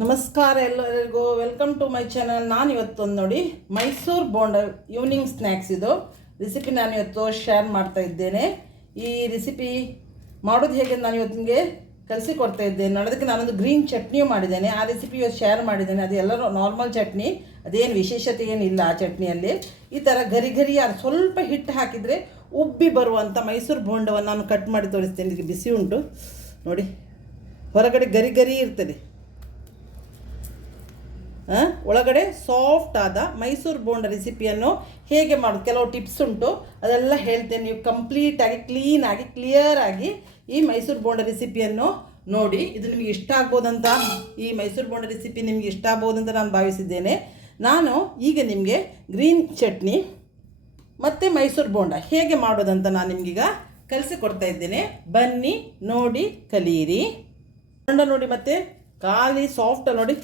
ನಮಸ್ಕಾರ ಎಲ್ಲರಿಗೂ, welcome to my channel. ನಾನು ಇವತ್ತೊಂದು ನೋಡಿ ಮೈಸೂರು ಬೋಂಡ ಈವ್ನಿಂಗ್ ಸ್ನ್ಯಾಕ್ಸ್ ಇದು ರೆಸಿಪಿ ನಾನು ಇವತ್ತು ಶೇರ್ ಮಾಡ್ತಾ ಇದ್ದೇನೆ. ಈ ರೆಸಿಪಿ ಮಾಡೋದು ಹೇಗೆ ನಾನು ಇವತ್ತು ನಿಮಗೆ ಕಲಿಸಿಕೊಡ್ತಾ ಇದ್ದೇನೆ. ಅದಕ್ಕೆ ನಾನೊಂದು ಗ್ರೀನ್ ಚಟ್ನಿಯೂ ಮಾಡಿದ್ದೇನೆ. ಆ ರೆಸಿಪಿ ಇವತ್ತು ಶೇರ್ ಮಾಡಿದ್ದೇನೆ. ಅದು ಎಲ್ಲರೂ ನಾರ್ಮಲ್ ಚಟ್ನಿ, ಅದೇನು ವಿಶೇಷತೆ ಏನಿಲ್ಲ ಆ ಚಟ್ನಿಯಲ್ಲಿ. ಈ ಥರ ಗರಿ ಗರಿ ಸ್ವಲ್ಪ ಹಿಟ್ಟು ಹಾಕಿದರೆ ಉಬ್ಬಿ ಬರುವಂಥ ಮೈಸೂರು ಬೋಂಡವನ್ನು ನಾನು ಕಟ್ ಮಾಡಿ ತೋರಿಸ್ತೇನೆ. ಇದಕ್ಕೆ ಬಿಸಿ ಉಂಟು ನೋಡಿ, ಹೊರಗಡೆ ಗರಿ ಗರಿ ಇರ್ತದೆ, ಒಳಗಡೆ ಸಾಫ್ಟ್ ಆದ ಮೈಸೂರು ಬೋಂಡ ರೆಸಿಪಿಯನ್ನು ಹೇಗೆ ಮಾಡೋದು ಕೆಲವು ಟಿಪ್ಸ್ ಉಂಟು, ಅದೆಲ್ಲ ಹೇಳ್ತೇನೆ. ನೀವು ಕಂಪ್ಲೀಟಾಗಿ ಕ್ಲೀನಾಗಿ ಕ್ಲಿಯರಾಗಿ ಈ ಮೈಸೂರು ಬೋಂಡ ರೆಸಿಪಿಯನ್ನು ನೋಡಿ. ಇದು ನಿಮಗೆ ಇಷ್ಟ ಆಗ್ಬೋದಂತ, ಈ ಮೈಸೂರು ಬೋಂಡ ರೆಸಿಪಿ ನಿಮಗೆ ಇಷ್ಟ ಆಗ್ಬೋದಂತ ನಾನು ಭಾವಿಸಿದ್ದೇನೆ. ನಾನು ಈಗ ನಿಮಗೆ ಗ್ರೀನ್ ಚಟ್ನಿ ಮತ್ತು ಮೈಸೂರು ಬೋಂಡ ಹೇಗೆ ಮಾಡೋದಂತ ನಾನು ನಿಮಗೀಗ ಕಲಿಸಿಕೊಡ್ತಾ ಇದ್ದೇನೆ. ಬನ್ನಿ ನೋಡಿ ಕಲೀರಿ. ಬೋಂಡ ನೋಡಿ, ಮತ್ತು ಖಾಲಿ ಸಾಫ್ಟ್ ನೋಡಿ,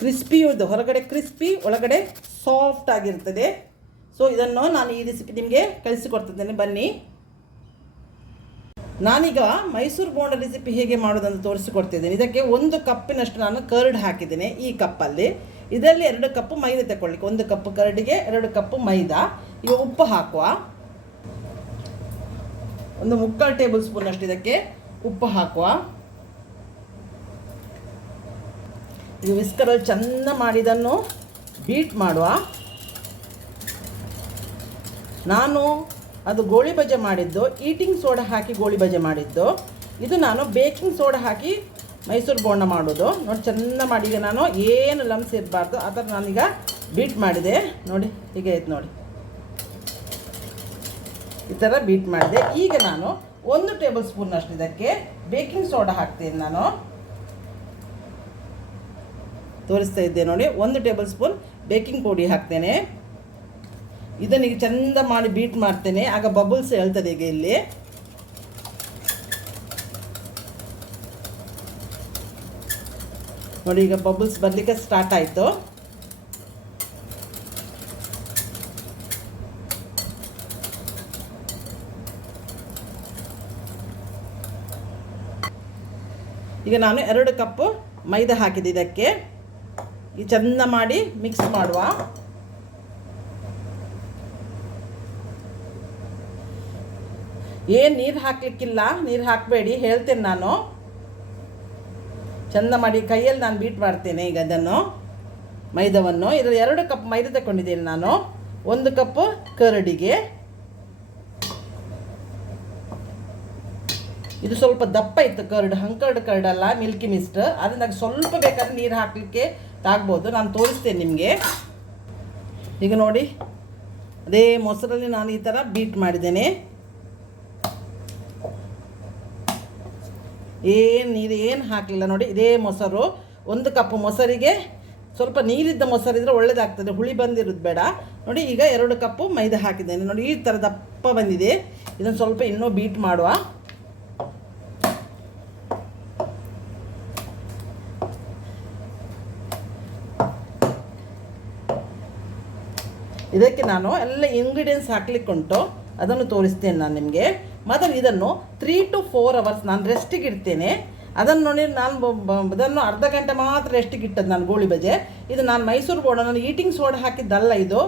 ಕ್ರಿಸ್ಪಿ ಇದೆ, ಹೊರಗಡೆ ಕ್ರಿಸ್ಪಿ ಒಳಗಡೆ ಸಾಫ್ಟ್ ಆಗಿರ್ತದೆ. ಸೊ ಇದನ್ನು ನಾನು ಈ ರೆಸಿಪಿ ನಿಮಗೆ ಕಲಿಸಿಕೊಡ್ತಿದ್ದೇನೆ. ಬನ್ನಿ, ನಾನೀಗ ಮೈಸೂರು ಬೋಂಡ ರೆಸಿಪಿ ಹೇಗೆ ಮಾಡೋದಂತ ತೋರಿಸಿಕೊಡ್ತಿದ್ದೇನೆ. ಇದಕ್ಕೆ 1 ಕಪ್ಪಿನಷ್ಟು ನಾನು ಕರ್ಡ್ ಹಾಕಿದ್ದೇನೆ. ಈ ಕಪ್ಪಲ್ಲಿ ಇದರಲ್ಲಿ 2 ಕಪ್ ಮೈದಾ ತಗೊಳ್ಳಿಕ್ಕೆ, 1 ಕಪ್ ಕರ್ಡಿಗೆ 2 ಕಪ್ ಮೈದಾ. ಈಗ ಉಪ್ಪು ಹಾಕುವ, 1/4 ಟೇಬಲ್ ಸ್ಪೂನ್ ಅಷ್ಟು ಇದಕ್ಕೆ ಉಪ್ಪು ಹಾಕುವ. ಈ ವಿಸ್ಕರಲ್ಲಿ ಚೆಂದ ಮಾಡಿದನ್ನು ಬೀಟ್ ಮಾಡುವ. ನಾನು ಅದು ಗೋಳಿ ಬಜೆ ಮಾಡಿದ್ದು, ಈಟಿಂಗ್ ಸೋಡಾ ಹಾಕಿ ಗೋಳಿ ಬಜೆ ಮಾಡಿದ್ದು. ಇದು ನಾನು ಬೇಕಿಂಗ್ ಸೋಡಾ ಹಾಕಿ ಮೈಸೂರು ಬೋಂಡ ಮಾಡೋದು. ನೋಡಿ ಚೆಂದ ಮಾಡಿ, ಈಗ ನಾನು ಏನು ಲಮ್ಸ್ ಇರಬಾರ್ದು ಆ ಥರ ನಾನೀಗ ಬೀಟ್ ಮಾಡಿದೆ. ನೋಡಿ ಹೀಗೆ ಆಯ್ತು ನೋಡಿ, ಈ ಥರ ಬೀಟ್ ಮಾಡಿದೆ. ಈಗ ನಾನು 1 ಟೇಬಲ್ ಸ್ಪೂನ್ ಅಷ್ಟು ಇದಕ್ಕೆ ಬೇಕಿಂಗ್ ಸೋಡಾ ಹಾಕ್ತೀನಿ. ನಾನು ತೋರಿಸ್ತಾ ಇದ್ದೆ ನೋಡಿ, 1 ಟೇಬಲ್ ಸ್ಪೂನ್ ಬೇಕಿಂಗ್ ಪೌಡಿ ಹಾಕ್ತೇನೆ. ಇದನ್ನೀಗ ಚೆಂದ ಮಾಡಿ ಬೀಟ್ ಮಾಡ್ತೇನೆ. ಆಗ ಬಬಲ್ಸ್ ಹೇಳ್ತದೆ. ಈಗ ಇಲ್ಲಿ ನೋಡಿ, ಈಗ ಬಬಲ್ಸ್ ಬರಲಿಕ್ಕೆ ಸ್ಟಾರ್ಟ್ ಆಯಿತು. ಈಗ ನಾನು 2 ಕಪ್ ಮೈದಾ ಹಾಕಿದೆ ಇದಕ್ಕೆ. ಈ ಚೆಂದ ಮಾಡಿ ಮಿಕ್ಸ್ ಮಾಡುವ. ಏನು ನೀರು ಹಾಕಲಿಕ್ಕಿಲ್ಲ, ನೀರು ಹಾಕಬೇಡಿ ಹೇಳ್ತೇನೆ ನಾನು. ಚೆಂದ ಮಾಡಿ ಕೈಯಲ್ಲಿ ನಾನು ಬೀಟ್ ಮಾಡ್ತೇನೆ. ಈಗ ಅದನ್ನು ಮೈದಾವನ್ನು, ಇದರಲ್ಲಿ 2 ಕಪ್ ಮೈದಾ ತಗೊಂಡಿದ್ದೇನೆ ನಾನು. 1 ಕಪ್ ಕರಡಿಗೆ, ಇದು ಸ್ವಲ್ಪ ದಪ್ಪ ಇತ್ತು ಕರ್ಡ್, ಹಂಕರ್ಡ್ ಕರ್ಡ್ ಅಲ್ಲ, ಮಿಲ್ಕಿ ಮಿಸ್ಟ್. ಅದರಿಂದ ಸ್ವಲ್ಪ ಬೇಕಾದ್ರೆ ನೀರು ಹಾಕಲಿಕ್ಕೆ ಆಗ್ಬೋದು, ನಾನು ತೋರಿಸ್ತೇನೆ ನಿಮಗೆ. ಈಗ ನೋಡಿ, ಅದೇ ಮೊಸರಲ್ಲಿ ನಾನು ಈ ಥರ ಬೀಟ್ ಮಾಡಿದ್ದೇನೆ. ನೀರು ಏನು ಹಾಕಲಿಲ್ಲ ನೋಡಿ, ಇದೇ ಮೊಸರು. 1 ಕಪ್ ಮೊಸರಿಗೆ ಸ್ವಲ್ಪ ನೀರಿದ್ದ ಮೊಸರಿದ್ರೆ ಒಳ್ಳೆಯದಾಗ್ತದೆ, ಹುಳಿ ಬಂದಿರೋದು ಬೇಡ. ನೋಡಿ ಈಗ 2 ಕಪ್ ಮೈದಾ ಹಾಕಿದ್ದೇನೆ. ನೋಡಿ ಈ ಥರ ದಪ್ಪ ಬಂದಿದೆ. ಇದನ್ನು ಸ್ವಲ್ಪ ಇನ್ನೂ ಬೀಟ್ ಮಾಡುವ. ಇದಕ್ಕೆ ನಾನು ಎಲ್ಲ ಇಂಗ್ರೀಡಿಯೆಂಟ್ಸ್ ಹಾಕ್ಲಿಕ್ಕೆ ಉಂಟು, ಅದನ್ನು ತೋರಿಸ್ತೇನೆ ನಾನು ನಿಮಗೆ. ಮೊದಲು ಇದನ್ನು 3 to 4 ಅವರ್ಸ್ ನಾನು ರೆಸ್ಟಿಗೆ ಇಡ್ತೇನೆ. ಅದನ್ನು ನೋಡಿ, ನಾನು ಅದನ್ನು ಅರ್ಧ ಗಂಟೆ ಮಾತ್ರ ರೆಸ್ಟಿಗೆ ಇಟ್ಟದ್ದು ನಾನು ಗೋಳಿ ಬಜೆ. ಇದು ನಾನು ಮೈಸೂರು ಬೋಂಡ ನಾನು ಈಟಿಂಗ್ ಸೋಡಾ ಹಾಕಿದ್ದಲ್ಲ, ಇದು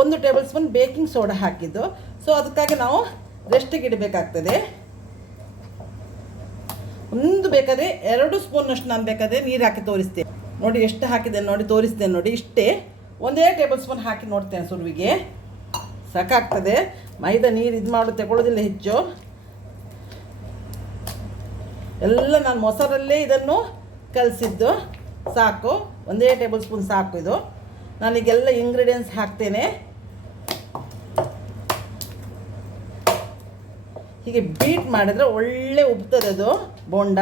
1 ಟೇಬಲ್ ಸ್ಪೂನ್ ಬೇಕಿಂಗ್ ಸೋಡಾ ಹಾಕಿದ್ದು. ಸೊ ಅದಕ್ಕಾಗಿ ನಾವು ರೆಸ್ಟಿಗೆ ಇಡಬೇಕಾಗ್ತದೆ. ಬೇಕಾದರೆ 2 ಸ್ಪೂನಷ್ಟು ನಾನು ಬೇಕಾದರೆ ನೀರು ಹಾಕಿ ತೋರಿಸ್ತೇನೆ. ನೋಡಿ ಎಷ್ಟು ಹಾಕಿದೆ ನೋಡಿ, ತೋರಿಸ್ತೇನೆ ನೋಡಿ. ಇಷ್ಟೇ 1 ಟೇಬಲ್ ಸ್ಪೂನ್ ಹಾಕಿ ನೋಡ್ತೇನೆ. ಸುರುವಿಗೆ ಸಾಕಾಗ್ತದೆ. ಮೈದಾ ನೀರು ಇದು ಮಾಡೋದು ತಗೊಳ್ಳೋದಿಲ್ಲ ಹೆಚ್ಚು. ಎಲ್ಲ ನಾನು ಮೊಸರಲ್ಲೇ ಇದನ್ನು ಕಲಸಿದ್ದು, ಸಾಕು. 1 ಟೇಬಲ್ ಸ್ಪೂನ್ ಸಾಕು ಇದು. ನಾನೀಗೆಲ್ಲ ಇಂಗ್ರೀಡಿಯೆಂಟ್ಸ್ ಹಾಕ್ತೇನೆ. ಹೀಗೆ ಬೀಟ್ ಮಾಡಿದ್ರೆ ಒಳ್ಳೆ ಉಬ್ತದೆ ಅದು ಬೋಂಡ.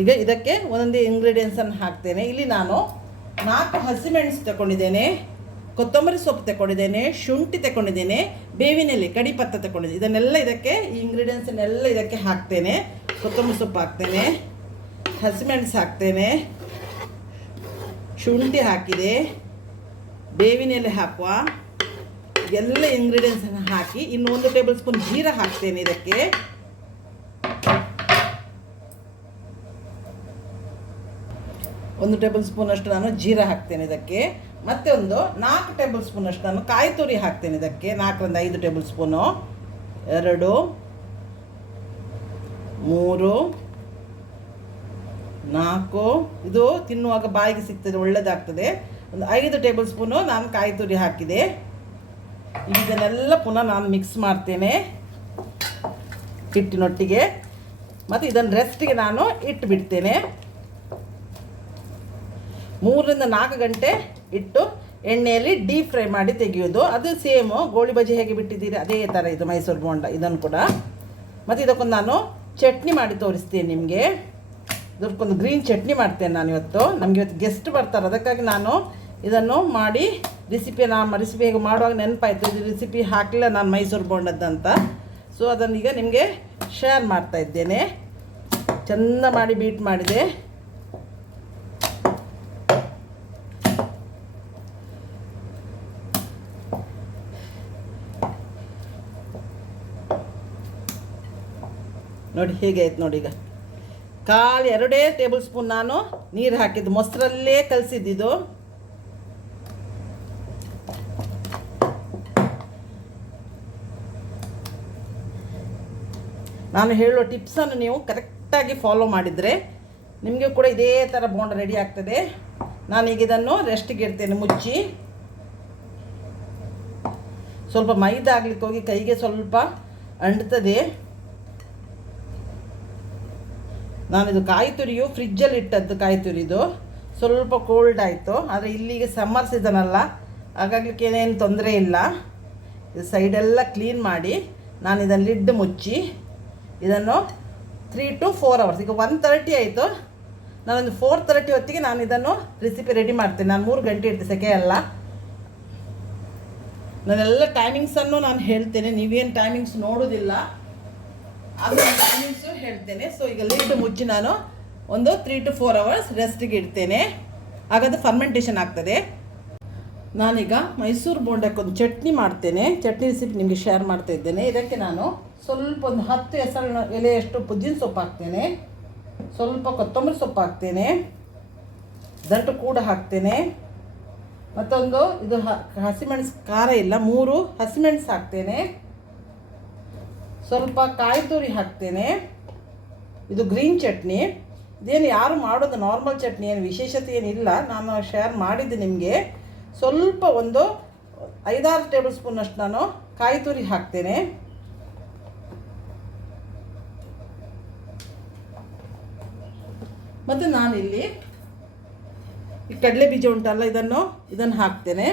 ಈಗ ಇದಕ್ಕೆ ಒಂದೊಂದೇ ಇಂಗ್ರೀಡಿಯೆಂಟ್ಸನ್ನು ಹಾಕ್ತೇನೆ. ಇಲ್ಲಿ ನಾನು 4 ಹಸಿಮೆಣಸು ತಗೊಂಡಿದ್ದೇನೆ, ಕೊತ್ತಂಬರಿ ಸೊಪ್ಪು ತಗೊಂಡಿದ್ದೇನೆ, ಶುಂಠಿ ತಗೊಂಡಿದ್ದೇನೆ, ಬೇವಿನೆಲೆ ಕಡಿಪತ್ತ ತಗೊಂಡಿದ್ದೇನೆ. ಇದನ್ನೆಲ್ಲ ಇದಕ್ಕೆ, ಈ ಇಂಗ್ರೀಡಿಯೆಂಟ್ಸನ್ನೆಲ್ಲ ಇದಕ್ಕೆ ಹಾಕ್ತೇನೆ. ಕೊತ್ತಂಬರಿ ಸೊಪ್ಪು ಹಾಕ್ತೇನೆ, ಹಸಿಮೆಣಸು ಹಾಕ್ತೇನೆ, ಶುಂಠಿ ಹಾಕಿದೆ, ಬೇವಿನೆಲೆ ಹಾಕುವ, ಎಲ್ಲ ಇಂಗ್ರೀಡಿಯೆಂಟ್ಸನ್ನು ಹಾಕಿ ಇನ್ನು 1 ಟೇಬಲ್ ಸ್ಪೂನ್ ಜೀರಾ ಹಾಕ್ತೇನೆ ಇದಕ್ಕೆ. ಒಂದು ಟೇಬಲ್ ಸ್ಪೂನಷ್ಟು ನಾನು ಜೀರಾ ಹಾಕ್ತೇನೆ ಇದಕ್ಕೆ. ಮತ್ತು ಒಂದು 4 ಟೇಬಲ್ ಸ್ಪೂನಷ್ಟು ನಾನು ಕಾಯಿ ತುರಿ ಹಾಕ್ತೇನೆ ಇದಕ್ಕೆ. 4ರಿಂದ 5 ಟೇಬಲ್ ಸ್ಪೂನು. 2 3 4 ಇದು ತಿನ್ನುವಾಗ ಬಾಯಿಗೆ ಸಿಗ್ತದೆ, ಒಳ್ಳೆಯದಾಗ್ತದೆ. ಒಂದು 5 ಟೇಬಲ್ ಸ್ಪೂನು ನಾನು ಕಾಯಿ ತುರಿ ಹಾಕಿದೆ. ಇದನ್ನೆಲ್ಲ ಪುನಃ ನಾನು ಮಿಕ್ಸ್ ಮಾಡ್ತೇನೆ ಹಿಟ್ಟಿನೊಟ್ಟಿಗೆ. ಮತ್ತು ಇದನ್ನು ರೆಸ್ಟಿಗೆ ನಾನು ಇಟ್ಟು ಬಿಡ್ತೇನೆ. 3ರಿಂದ 4 ಗಂಟೆ ಇಟ್ಟು ಎಣ್ಣೆಯಲ್ಲಿ ಡೀಪ್ ಫ್ರೈ ಮಾಡಿ ತೆಗೆಯೋದು. ಅದು ಸೇಮು ಗೋಳಿ ಬಜ್ಜಿ ಹೇಗೆ ಬಿಟ್ಟಿದ್ದೀರಿ ಅದೇ ಥರ ಇದು ಮೈಸೂರು ಬೋಂಡ ಇದನ್ನು ಕೂಡ. ಮತ್ತು ಇದಕ್ಕೊಂದು ನಾನು ಚಟ್ನಿ ಮಾಡಿ ತೋರಿಸ್ತೀನಿ ನಿಮಗೆ. ಇದಕ್ಕೊಂದು ಗ್ರೀನ್ ಚಟ್ನಿ ಮಾಡ್ತೇನೆ ನಾನು ಇವತ್ತು. ನಮಗೆ ಇವತ್ತು ಗೆಸ್ಟ್ ಬರ್ತಾರೆ, ಅದಕ್ಕಾಗಿ ನಾನು ಇದನ್ನು ಮಾಡಿ ರೆಸಿಪಿ ಹೇಗೆ ಮಾಡುವಾಗ ನೆನಪಾಯಿತು, ಇದು ರೆಸಿಪಿ ಹಾಕಲಿಲ್ಲ ನಾನು ಮೈಸೂರು ಬೋಂಡದ್ದಂತ. ಸೊ ಅದನ್ನು ಈಗ ನಿಮಗೆ ಶೇರ್ ಮಾಡ್ತಾ ಇದ್ದೇನೆ. ಚೆಂದ ಮಾಡಿ ಬೀಟ್ ಮಾಡಿದೆ. ನೋಡಿ ಹೇಗೆ ಆಯ್ತು ನೋಡಿ. ಈಗ ಖಾಲಿ 2 ಟೇಬಲ್ ಸ್ಪೂನ್ ನಾನು ನೀರು ಹಾಕಿದ್ದು, ಮೊಸರಲ್ಲೇ ಕಲಸಿದ್ದು. ನಾನು ಹೇಳೋ ಟಿಪ್ಸನ್ನು ನೀವು ಕರೆಕ್ಟಾಗಿ ಫಾಲೋ ಮಾಡಿದರೆ ನಿಮಗೆ ಕೂಡ ಇದೇ ಥರ ಬೋಂಡ ರೆಡಿ ಆಗ್ತದೆ. ನಾನೀಗ ಇದನ್ನು ರೆಸ್ಟಿಗೆ ಇಡ್ತೇನೆ ಮುಚ್ಚಿ. ಸ್ವಲ್ಪ ಮೈದಾ ಆಗ್ಲಿಕ್ಕೆ ಹೋಗಿ ಕೈಗೆ ಸ್ವಲ್ಪ ಅಂಟ್ತದೆ. ನಾನಿದು ಕಾಯಿ ತುರಿಯು ಫ್ರಿಜ್ಜಲ್ಲಿ ಇಟ್ಟದ್ದು ಕಾಯಿ ತುರಿದು ಸ್ವಲ್ಪ ಕೋಲ್ಡ್ ಆಯಿತು. ಆದರೆ ಇಲ್ಲಿಗೆ ಸಮ್ಮರ್ ಸೀಸನ್ ಅಲ್ಲ, ಹಾಗಾಗಲಿಕ್ಕೆ ಏನೇನು ತೊಂದರೆ ಇಲ್ಲ. ಇದು ಸೈಡೆಲ್ಲ ಕ್ಲೀನ್ ಮಾಡಿ ನಾನು ಇದನ್ನು ಲಿಡ್ ಮುಚ್ಚಿ ಇದನ್ನು 3 to 4 hours, ಈಗ 1:30 ಆಯಿತು, ನಾನೊಂದು 4:30 ಹೊತ್ತಿಗೆ ನಾನು ಇದನ್ನು ರೆಸಿಪಿ ರೆಡಿ ಮಾಡ್ತೇನೆ. ನಾನು 3 ಗಂಟೆ ಇಡ್ತೀನಿ, ಸೆಕೆ ಅಲ್ಲ. ನಾನೆಲ್ಲ ಟೈಮಿಂಗ್ಸನ್ನು ನಾನು ಹೇಳ್ತೇನೆ, ನೀವೇನು ಟೈಮಿಂಗ್ಸ್ ನೋಡೋದಿಲ್ಲ, ಅದು ಟೈಮಿಂಗ್ಸು ಹೇಳ್ತೇನೆ. ಸೊ ಈಗ ಲಿಡ್ ಮುಚ್ಚಿ ನಾನು ಒಂದು 3 to 4 hours ರೆಸ್ಟಿಗೆ ಇಡ್ತೇನೆ. ಹಾಗಾದ್ರೆ ಫರ್ಮೆಂಟೇಷನ್ ಆಗ್ತದೆ. ನಾನೀಗ ಮೈಸೂರು ಬೋಂಡಕ್ಕೊಂದು ಚಟ್ನಿ ಮಾಡ್ತೇನೆ. ಚಟ್ನಿ ರೆಸಿಪಿ ನಿಮಗೆ ಶೇರ್ ಮಾಡ್ತಾ ಇದ್ದೇನೆ. ಇದಕ್ಕೆ ನಾನು ಸ್ವಲ್ಪ ಒಂದು 10 ಹೆಸರಿನ ಎಲೆಯಷ್ಟು ಪುದೀನ ಸೊಪ್ಪು ಹಾಕ್ತೇನೆ, ಸ್ವಲ್ಪ ಕೊತ್ತಂಬರಿ ಸೊಪ್ಪು ಹಾಕ್ತೇನೆ, ದಂಟು ಕೂಡ ಹಾಕ್ತೇನೆ. ಮತ್ತೊಂದು ಇದು ಹಸಿಮೆಣಸು ಖಾರ ಇಲ್ಲ, 3 ಹಸಿಮೆಣಸು ಹಾಕ್ತೇನೆ, ಸ್ವಲ್ಪ ಕಾಯಿ ತುರಿ ಹಾಕ್ತೇನೆ. ಇದು ಗ್ರೀನ್ ಚಟ್ನಿ. ಇದೇನು ಯಾರು ಮಾಡೋದು ನಾರ್ಮಲ್ ಚಟ್ನಿ, ಏನು ವಿಶೇಷತೆ ಏನಿಲ್ಲ, ನಾನು ಶೇರ್ ಮಾಡಿದ್ದೆ ನಿಮಗೆ. ಸ್ವಲ್ಪ ಒಂದು 5-6 ಟೇಬಲ್ ಸ್ಪೂನಷ್ಟು ನಾನು ಕಾಯಿ ತುರಿ ಹಾಕ್ತೇನೆ. ಮತ್ತು ನಾನಿಲ್ಲಿ ಈ ಕಡಲೆ ಬೀಜ ಉಂಟಲ್ಲ, ಇದನ್ನು ಹಾಕ್ತೇನೆ.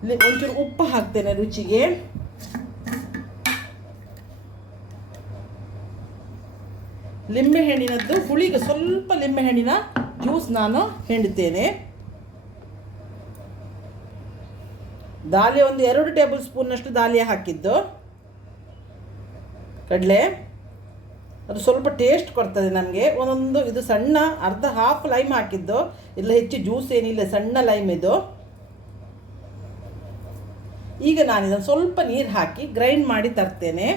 ಇಲ್ಲಿ ಒಂಚೂರು ಉಪ್ಪು ಹಾಕ್ತೇನೆ ರುಚಿಗೆ. ಲಿಂಬೆಹಣ್ಣಿನದ್ದು ಹುಳಿಗೆ ಸ್ವಲ್ಪ ಲಿಂಬೆಹಣ್ಣಿನ ಜ್ಯೂಸ್ ನಾನು ಹಿಂಡ್ತೇನೆ. ದಾಲಿಯ ಒಂದು 2 ಟೇಬಲ್ ಸ್ಪೂನ್ನಷ್ಟು ದಾಲಿಯ ಹಾಕಿದ್ದು ಕಡಲೆ. ಅದು ಸ್ವಲ್ಪ ಟೇಸ್ಟ್ ಕೊಡ್ತದೆ ನಮಗೆ. ಒಂದೊಂದು ಇದು ಸಣ್ಣ ಹಾಫ್ ಲೈಮ್ ಹಾಕಿದ್ದು, ಇಲ್ಲ ಹೆಚ್ಚು ಜ್ಯೂಸ್ ಏನಿಲ್ಲ, ಸಣ್ಣ ಲೈಮ್ ಇದು. ಈಗ ನಾನು ಇದನ್ನು ಸ್ವಲ್ಪ ನೀರು ಹಾಕಿ ಗ್ರೈಂಡ್ ಮಾಡಿ ತರ್ತೇನೆ.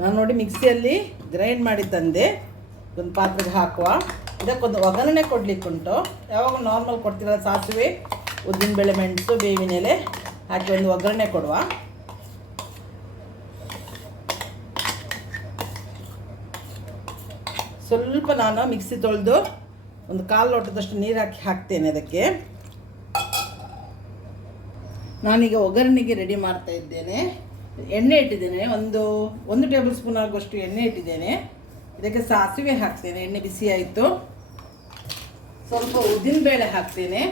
ನಾನು ನೋಡಿ ಮಿಕ್ಸಿಯಲ್ಲಿ ಗ್ರೈಂಡ್ ಮಾಡಿ ತಂದೆ. ಒಂದು ಪಾತ್ರೆಗೆ ಹಾಕುವ. ಇದಕ್ಕೊಂದು ಒಗ್ಗರಣೆ ಕೊಡಲಿಕ್ಕುಂಟು. ಯಾವಾಗ ನಾರ್ಮಲ್ ಕೊಡ್ತೀರಲ್ಲ, ಸಾಸಿವೆ, ಉದ್ದಿನಬೇಳೆ, ಮೆಣಸು, ಬೇವಿನ ಎಲೆ ಹಾಕಿ ಒಂದು ಒಗ್ಗರಣೆ ಕೊಡುವ. ಸ್ವಲ್ಪ ನಾನು ಮಿಕ್ಸಿ ತೊಳೆದು ಒಂದು 1/4 ಲೋಟದಷ್ಟು ನೀರು ಹಾಕ್ತೇನೆ ಅದಕ್ಕೆ. ನಾನೀಗ ಒಗ್ಗರಣೆಗೆ ರೆಡಿ ಮಾಡ್ತಾ ಇದ್ದೇನೆ. ಎಣ್ಣೆ ಇಟ್ಟಿದ್ದೇನೆ, ಒಂದು ಟೇಬಲ್ ಸ್ಪೂನ್ ಆಗುವಷ್ಟು ಎಣ್ಣೆ ಇಟ್ಟಿದ್ದೇನೆ. ಇದಕ್ಕೆ ಸಾಸಿವೆ ಹಾಕ್ತೇನೆ, ಎಣ್ಣೆ ಬಿಸಿ ಆಯಿತು. ಸ್ವಲ್ಪ ಉದ್ದಿನಬೇಳೆ ಹಾಕ್ತೇನೆ,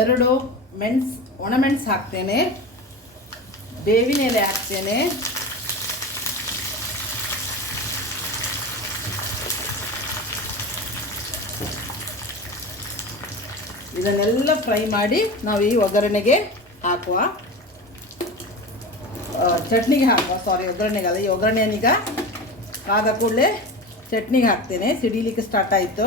ಎರಡು ಒಣಮೆಣಸು ಹಾಕ್ತೇನೆ, ಬೇವಿನ ಎಲೆ ಹಾಕ್ತೇನೆ, ಇದನ್ನೆಲ್ಲ ಫ್ರೈ ಮಾಡಿ ನಾವು ಈ ಒಗ್ಗರಣೆಗೆ ಹಾಕುವ. ಚಟ್ನಿಗೆ ಹಾಕುವ, ಸಾರಿ ಒಗ್ಗರಣೆಗಲ್ಲ. ಈ ಒಗ್ಗರಣೆಯನ್ನೀಗ ಕಾದ ಕೂಡಲೇ ಚಟ್ನಿಗೆ ಹಾಕ್ತೇನೆ. ಸಿಡಿಲಿಕ್ಕೆ ಸ್ಟಾರ್ಟ್ ಆಯಿತು.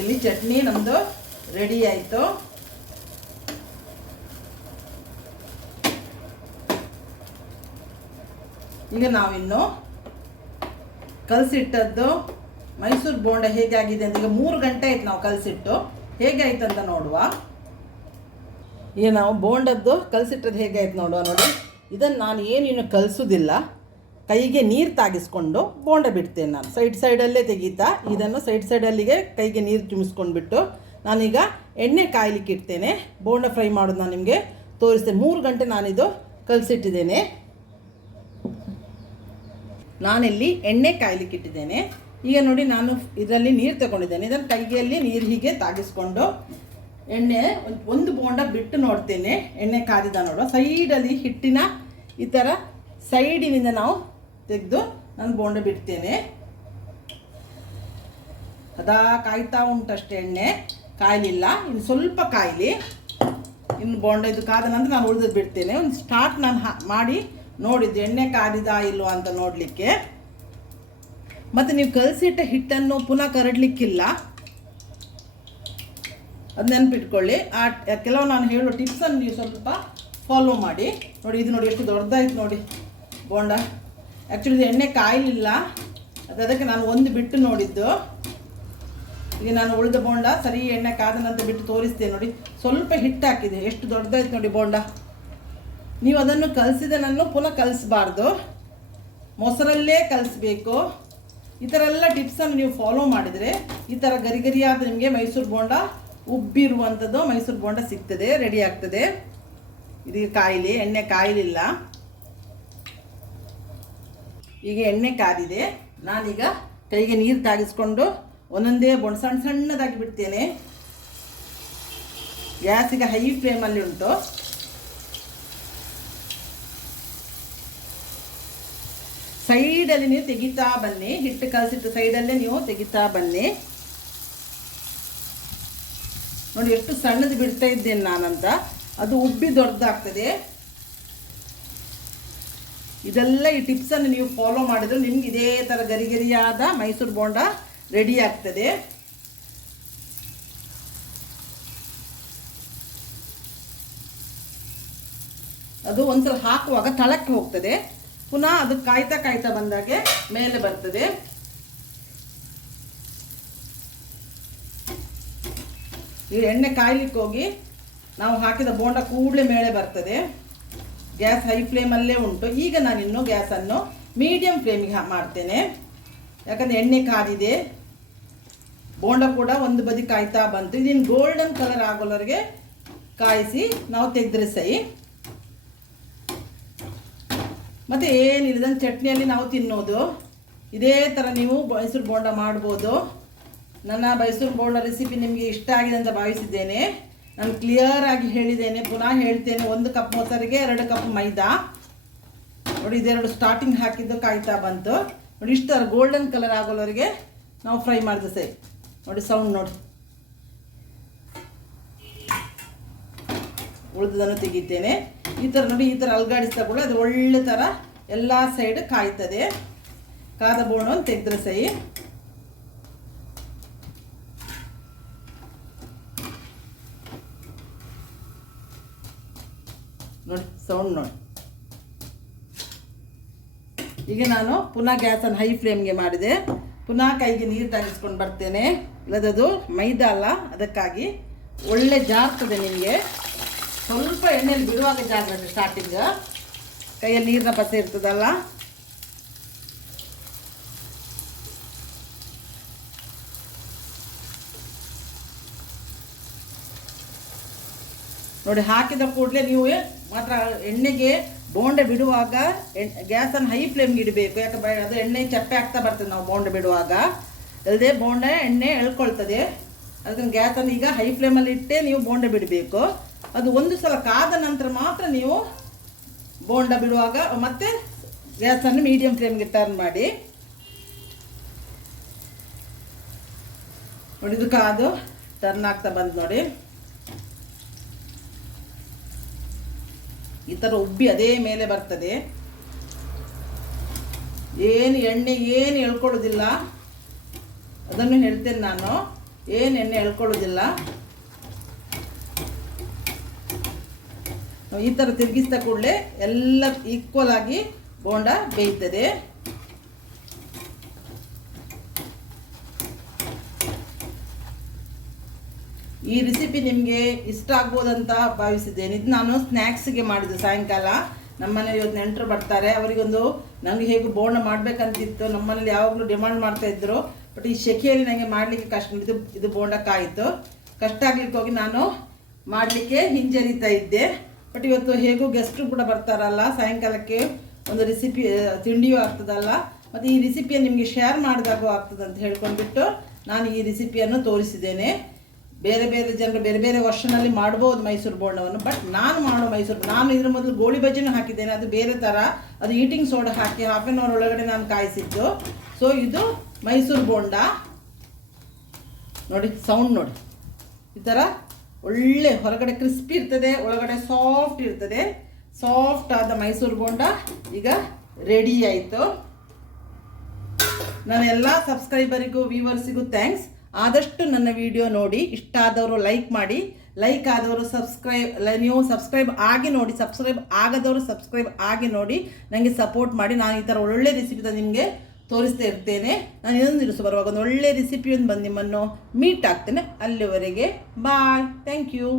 ಇಲ್ಲಿ ಚಟ್ನಿ ನಮ್ಮದು ರೆಡಿ ಆಯಿತು. ಈಗ ನಾವಿನ್ನು ಕಲಸಿಟ್ಟದ್ದು ಮೈಸೂರು ಬೋಂಡ ಹೇಗಾಗಿದೆ ಅಂತ, ಈಗ 3 ಗಂಟೆ ಆಯ್ತು ನಾವು ಕಲಸಿಟ್ಟು. ಹೇಗಾಯ್ತು ಅಂತ ನೋಡುವ. ಈಗ ನಾವು ಬೋಂಡದ್ದು ಕಲಸಿಟ್ಟದ್ದು ಹೇಗಾಯ್ತು ನೋಡುವ. ನೋಡಿ, ಇದನ್ನು ನಾನು ಏನೇನು ಕಲಿಸೋದಿಲ್ಲ, ಕೈಗೆ ನೀರು ತಾಗಿಸ್ಕೊಂಡು ಬೋಂಡ ಬಿಡ್ತೇನೆ. ನಾನು ಸೈಡಲ್ಲೇ ತೆಗೀತಾ ಇದನ್ನು ಸೈಡಲ್ಲಿಗೆ ಕೈಗೆ ನೀರು ತುಂಬಿಸ್ಕೊಂಡ್ಬಿಟ್ಟು ನಾನೀಗ ಎಣ್ಣೆ ಕಾಯ್ಲಿಕ್ಕೆ ಇಡ್ತೇನೆ. ಬೋಂಡ ಫ್ರೈ ಮಾಡೋದು ನಾನು ನಿಮಗೆ ತೋರಿಸ್ತೇನೆ. 3 ಗಂಟೆ ನಾನಿದು ಕಲಸಿಟ್ಟಿದ್ದೇನೆ. ನಾನಿಲ್ಲಿ ಎಣ್ಣೆ ಕಾಯ್ಲಿಕ್ಕೆ ಇಟ್ಟಿದ್ದೇನೆ. ಈಗ ನೋಡಿ, ನಾನು ಇದರಲ್ಲಿ ನೀರು ತಗೊಂಡಿದ್ದೇನೆ. ಇದನ್ನು ಕೈಗೆಯಲ್ಲಿ ನೀರು ಹೀಗೆ ತಾಗಿಸ್ಕೊಂಡು ಎಣ್ಣೆ ಒಂದು ಬೋಂಡ ಬಿಟ್ಟು ನೋಡ್ತೇನೆ. ಎಣ್ಣೆ ಕಾದಿದ ನೋಡುವ. ಸೈಡಲ್ಲಿ ಹಿಟ್ಟಿನ ಈ ಥರ ಸೈಡಿನಿಂದ ನಾವು ತೆಗೆದು ನಾನು ಬೋಂಡ ಬಿಡ್ತೇನೆ. ಅದಾ ಕಾಯ್ತಾ ಉಂಟಷ್ಟೇ, ಎಣ್ಣೆ ಕಾಯಲಿಲ್ಲ. ಇನ್ನು ಸ್ವಲ್ಪ ಕಾಯಲಿ. ಇನ್ನು ಬೋಂಡ ಇದು ಕಾದ ನಂತರ ನಾನು ಉಳಿದು ಬಿಡ್ತೇನೆ. ಒಂದು ಸ್ಟಾರ್ಟ್ ನಾನು ಮಾಡಿ ನೋಡಿದ್ದು ಎಣ್ಣೆ ಕಾದಿದ ಇಲ್ವ ಅಂತ ನೋಡಲಿಕ್ಕೆ. ಮತ್ತು ನೀವು ಕಲಸಿಟ್ಟ ಹಿಟ್ಟನ್ನು ಪುನಃ ಕರಡಲಿಕ್ಕಿಲ್ಲ, ಅದು ನೆನಪಿಟ್ಕೊಳ್ಳಿ. ಕೆಲವು ನಾನು ಹೇಳೋ ಟಿಪ್ಸನ್ನು ನೀವು ಸ್ವಲ್ಪ ಫಾಲೋ ಮಾಡಿ. ನೋಡಿ, ಇದು ನೋಡಿ ಎಷ್ಟು ದೊಡ್ಡದಾಯ್ತು ನೋಡಿ ಬೋಂಡ. ಆ್ಯಕ್ಚುಲಿ ಇದು ಎಣ್ಣೆ ಕಾಯಲಿಲ್ಲ, ಅದಕ್ಕೆ ನಾನು ಒಂದು ಬಿಟ್ಟು ನೋಡಿದ್ದು. ಈಗ ನಾನು ಉಳಿದ ಬೋಂಡ ಸರಿ ಎಣ್ಣೆ ಕಾದನಂತ ಬಿಟ್ಟು ತೋರಿಸ್ತೇನೆ. ನೋಡಿ, ಸ್ವಲ್ಪ ಹಿಟ್ಟು ಹಾಕಿದೆ, ಎಷ್ಟು ದೊಡ್ಡದಾಯ್ತು ನೋಡಿ ಬೋಂಡ. ನೀವು ಅದನ್ನು ಕಲಸಿದನನ್ನು ಪುನಃ ಕಲಿಸ್ಬಾರ್ದು, ಮೊಸರಲ್ಲೇ ಕಲಿಸ್ಬೇಕು. ಈ ಥರ ಎಲ್ಲ ಟಿಪ್ಸನ್ನು ನೀವು ಫಾಲೋ ಮಾಡಿದರೆ ಈ ಥರ ಗರಿಗರಿಯಾದ ನಿಮಗೆ ಮೈಸೂರು ಬೋಂಡ, ಉಬ್ಬಿರುವಂಥದ್ದು ಮೈಸೂರು ಬೋಂಡ ಸಿಗ್ತದೆ, ರೆಡಿ ಆಗ್ತದೆ. ಇದೀಗ ಕಾಯಿಲಿ, ಎಣ್ಣೆ ಕಾಯಲಿಲ್ಲ. ಈಗ ಎಣ್ಣೆ ಕಾದಿದೆ. ನಾನೀಗ ಕೈಗೆ ನೀರು ತಾಗಿಸ್ಕೊಂಡು ಒಂದೊಂದೇ ಬೋಂಡ ಸಣ್ಣ ಸಣ್ಣದಾಗಿ ಬಿಡ್ತೇನೆ. ಗ್ಯಾಸ್ ಈಗ ಹೈ ಫ್ಲೇಮಲ್ಲಿ ಉಂಟು. ಸೈಡಲ್ಲಿ ನೀವು ತೆಗಿತಾ ಬನ್ನಿ, ಹಿಟ್ಟು ಕಲಸಿಟ್ಟು ಸೈಡಲ್ಲೇ ನೀವು ತೆಗಿತಾ ಬನ್ನಿ. ನೋಡಿ ಎಷ್ಟು ಸಣ್ಣದು ಬಿಡ್ತಾ ಇದ್ದೇನೆ ನಾನಂತ, ಅದು ಉಬ್ಬಿ ದೊಡ್ಡದಾಗ್ತದೆ. ಇದೆಲ್ಲ ಈ ಟಿಪ್ಸನ್ನು ನೀವು ಫಾಲೋ ಮಾಡಿದ್ರೆ ನಿಮ್ಗೆ ಇದೇ ಥರ ಗರಿಗರಿಯಾದ ಮೈಸೂರು ಬೋಂಡ ರೆಡಿ ಆಗ್ತದೆ. ಅದು ಒಂದ್ಸಲ ಹಾಕುವಾಗ ತಳಕ್ಕೆ ಹೋಗ್ತದೆ, ಪುನಃ ಅದು ಕಾಯ್ತಾ ಕಾಯ್ತಾ ಬಂದಾಗೆ ಮೇಲೆ ಬರ್ತದೆ. ಈ ಎಣ್ಣೆ ಕಾಯ್ಲಿಕ್ಕೆ ಹೋಗಿ ನಾವು ಹಾಕಿದ ಬೋಂಡ ಕೂಡಲೇ ಮೇಲೆ ಬರ್ತದೆ. ಗ್ಯಾಸ್ ಹೈ ಫ್ಲೇಮಲ್ಲೇ ಉಂಟು. ಈಗ ನಾನಿನ್ನು ಗ್ಯಾಸನ್ನು ಮೀಡಿಯಂ ಫ್ಲೇಮಿಗೆ ಮಾಡ್ತೇನೆ, ಯಾಕಂದರೆ ಎಣ್ಣೆ ಕಾದಿದೆ. ಬೋಂಡ ಕೂಡ ಒಂದು ಬದಿ ಕಾಯ್ತಾ ಬಂತು. ಇದನ್ನು ಗೋಲ್ಡನ್ ಕಲರ್ ಆಗೋವರೆಗೆ ಕಾಯಿಸಿ ನಾವು ತೆಗೆದ್ರೆ ಸೈ. ಮತ್ತು ಏನಿಲ್ಲ, ಚಟ್ನಿಯಲ್ಲಿ ನಾವು ತಿನ್ನೋದು. ಇದೇ ಥರ ನೀವು ಮೈಸೂರು ಬೋಂಡ ಮಾಡ್ಬೋದು. ನನ್ನ ಮೈಸೂರು ಬೋಂಡ ರೆಸಿಪಿ ನಿಮಗೆ ಇಷ್ಟ ಆಗಿದೆ ಅಂತ ಭಾವಿಸಿದ್ದೇನೆ. ನಾನು ಕ್ಲಿಯರ್ ಆಗಿ ಹೇಳಿದ್ದೇನೆ, ಪುನಃ ಹೇಳ್ತೇನೆ. 1 ಕಪ್ ಮೊಸರಿಗೆ 2 ಕಪ್ ಮೈದಾ. ನೋಡಿ, ಇದೆರಡು ಸ್ಟಾರ್ಟಿಂಗ್ ಹಾಕಿದ್ದು ಕಾಯ್ತಾ ಬಂತು. ನೋಡಿ, ಇಷ್ಟು ಗೋಲ್ಡನ್ ಕಲರ್ ಆಗೋವರೆಗೆ ನಾವು ಫ್ರೈ ಮಾಡಿದೆ ಸೈ. ನೋಡಿ ಸೌಂಡ್ ನೋಡಿ. ಉಳಿದದನ್ನು ತೆಗಿತೇನೆ. ಈ ಥರ ನೋಡಿ, ಈ ಥರ ಅಲ್ಗಾಡಿಸ್ತಾ ಕೂಡ ಅದು ಒಳ್ಳೆ ಥರ ಎಲ್ಲ ಸೈಡ್ ಕಾಯ್ತದೆ. ಕಾದ ಬೋಂಡವನ್ನು ತೆಗೆದ್ರೆ ಸೈ. ನೋಡಿ ಸೌಂಡ್ ನೋಡಿ. ಈಗ ನಾನು ಪುನಃ ಗ್ಯಾಸನ್ನು ಹೈ ಫ್ಲೇಮ್ಗೆ ಮಾಡಿದೆ. ಪುನಃ ಕೈಗೆ ನೀರು ತಾಗಿಸ್ಕೊಂಡು ಬರ್ತೇನೆ. ಇಲ್ಲದದು ಮೈದಾ ಅಲ್ಲ, ಅದಕ್ಕಾಗಿ ಒಳ್ಳೆ ಜಾರ್ತದೆ. ನಿಮಗೆ ಸ್ವಲ್ಪ ಎಣ್ಣೆಯಲ್ಲಿ ಬಿಡುವಾಗ ಜಾಗ್ರತೆ. ಸ್ಟಾರ್ಟಿಂಗ್ ಕೈಯಲ್ಲಿ ನೀರಿನ ಪಸೆ ಇರ್ತದಲ್ಲ, ನೋಡಿ. ಹಾಕಿದ ಕೂಡಲೇ ನೀವು ಮಾತ್ರ ಎಣ್ಣೆಗೆ ಬೋಂಡ ಬಿಡುವಾಗ ಗ್ಯಾಸನ್ನು ಹೈ ಫ್ಲೇಮ್ಗೆ ಇಡಬೇಕು. ಯಾಕಂದರೆ ಅದು ಎಣ್ಣೆ ಚಪ್ಪೆ ಆಗ್ತಾ ಬರ್ತದೆ ನಾವು ಬೋಂಡ ಬಿಡುವಾಗ. ಅಲ್ಲದೆ ಬೋಂಡ ಎಣ್ಣೆ ಎಳ್ಕೊಳ್ತದೆ. ಅದಕ್ಕೆ ಗ್ಯಾಸನ್ನು ಈಗ ಹೈ ಫ್ಲೇಮಲ್ಲಿ ಇಟ್ಟೇ ನೀವು ಬೋಂಡ ಬಿಡಬೇಕು. ಅದು ಒಂದು ಸಲ ಕಾದ ನಂತರ ಮಾತ್ರ ನೀವು ಬೋಂಡ ಬಿಡುವಾಗ ಮತ್ತೆ ಗ್ಯಾಸನ್ನು ಮೀಡಿಯಂ ಫ್ಲೇಮ್ಗೆ ಟರ್ನ್ ಮಾಡಿ. ನೋಡಿ, ಇದು ಕಾದು ಟರ್ನ್ ಆಗ್ತಾ ಬಂದು ನೋಡಿ, ಈ ಥರ ಉಬ್ಬಿ ಅದೇ ಮೇಲೆ ಬರ್ತದೆ. ಏನು ಎಣ್ಣೆ ಏನು ಎಳ್ಕೊಳ್ಳೋದಿಲ್ಲ, ಅದನ್ನು ಹೇಳ್ತೇನೆ ನಾನು, ಏನು ಎಣ್ಣೆ ಎಳ್ಕೊಳ್ಳೋದಿಲ್ಲ. ಈ ಥರ ತಿರುಗಿಸ್ತಾ ಕೂಡಲೇ ಎಲ್ಲ ಈಕ್ವಲ್ ಆಗಿ ಬೋಂಡ ಬೇಯ್ತದೆ. ಈ ರೆಸಿಪಿ ನಿಮಗೆ ಇಷ್ಟ ಆಗ್ಬೋದಂತ ಭಾವಿಸಿದ್ದೇನೆ. ಇದು ನಾನು ಸ್ನ್ಯಾಕ್ಸ್ಗೆ ಮಾಡಿದ್ದು ಸಾಯಂಕಾಲ. ನಮ್ಮನೇಲಿ ಇವತ್ತು ನೆಂಟರು ಬರ್ತಾರೆ, ಅವರಿಗೊಂದು ನನಗೆ ಹೇಗೆ ಬೋಂಡ ಮಾಡಬೇಕಂತಿತ್ತು. ನಮ್ಮನೇಲಿ ಯಾವಾಗಲೂ ಡಿಮಾಂಡ್ ಮಾಡ್ತಾಯಿದ್ರು. ಬಟ್ ಈ ಸೆಕೆಯಲ್ಲಿ ನನಗೆ ಮಾಡಲಿಕ್ಕೆ ಕಷ್ಟ, ಇದು ಬೋಂಡಕ್ಕಾಯಿತು. ಕಷ್ಟ ಆಗ್ಲಿಕ್ಕೆ ಹೋಗಿ ನಾನು ಮಾಡಲಿಕ್ಕೆ ಹಿಂಜರಿತಾ ಇದ್ದೆ. ಬಟ್ ಇವತ್ತು ಹೇಗೂ ಗೆಸ್ಟು ಕೂಡ ಬರ್ತಾರಲ್ಲ, ಸಾಯಂಕಾಲಕ್ಕೆ ಒಂದು ರೆಸಿಪಿ ತಿಂಡಿಯೂ ಆಗ್ತದಲ್ಲ, ಮತ್ತು ಈ ರೆಸಿಪಿಯನ್ನು ನಿಮಗೆ ಶೇರ್ ಮಾಡಿದಾಗೂ ಆಗ್ತದೆ ಅಂತ ಹೇಳ್ಕೊಂಡ್ಬಿಟ್ಟು ನಾನು ಈ ರೆಸಿಪಿಯನ್ನು ತೋರಿಸಿದ್ದೇನೆ. ಬೇರೆ ಬೇರೆ ಜನರು ಬೇರೆ ಬೇರೆ ವರ್ಷನಲ್ಲಿ ಮಾಡ್ಬೋದು ಮೈಸೂರು ಬೋಂಡವನ್ನು. ಬಟ್ ನಾನು ಮಾಡೋ ನಾನು ಇದ್ರ ಮೊದಲು ಗೋಳಿ ಬಜ್ಜಿನೂ ಹಾಕಿದ್ದೇನೆ, ಅದು ಬೇರೆ ಥರ, ಅದು ಈಟಿಂಗ್ ಸೋಡಾ ಹಾಕಿ ಹಾಫ್ ಆನ್ ಅವರ್ ಒಳಗಡೆ ನಾನು ಕಾಯಿಸಿದ್ದು. ಸೊ ಇದು ಮೈಸೂರು ಬೋಂಡ ನೋಡಿ, ಸೌಂಡ್ ನೋಡಿ, ಈ ಥರ ಒಳ್ಳೆ ಹೊರಗಡೆ ಕ್ರಿಸ್ಪಿ ಇರ್ತದೆ, ಒಳಗಡೆ ಸಾಫ್ಟ್ ಇರ್ತದೆ. ಸಾಫ್ಟ್ ಆದ ಮೈಸೂರು ಬೋಂಡ ಈಗ ರೆಡಿ ಆಯಿತು. ನನ್ನ ಎಲ್ಲ ಸಬ್ಸ್ಕ್ರೈಬರಿಗೂ ವ್ಯೂವರ್ಸಿಗೂ ಥ್ಯಾಂಕ್ಸ್. ಆದಷ್ಟು ನನ್ನ ವಿಡಿಯೋ ನೋಡಿ, ಇಷ್ಟ ಆದವರು ಲೈಕ್ ಮಾಡಿ, ಲೈಕ್ ಆದವರು ನೀವು ಸಬ್ಸ್ಕ್ರೈಬ್ ಆಗಿ ನೋಡಿ, ಸಬ್ಸ್ಕ್ರೈಬ್ ಆಗದವರು ಸಬ್ಸ್ಕ್ರೈಬ್ ಆಗಿ ನೋಡಿ, ನನಗೆ ಸಪೋರ್ಟ್ ಮಾಡಿ. ನಾನು ಈ ಥರ ಒಳ್ಳೆ ರೆಸಿಪಿದ ನಿಮಗೆ ತೋರಿಸ್ತಾ ಇರ್ತೇನೆ. ನಾನು ಇನ್ನೊಂದು ದಿವಸ ಬರುವಾಗ ಒಂದು ಒಳ್ಳೆ ರೆಸಿಪಿಯೊಂದು ಬಂದು ನಿಮ್ಮನ್ನು ಮೀಟ್ ಆಗ್ತೇನೆ. ಅಲ್ಲಿವರೆಗೆ ಬಾಯ್, ಥ್ಯಾಂಕ್ ಯು.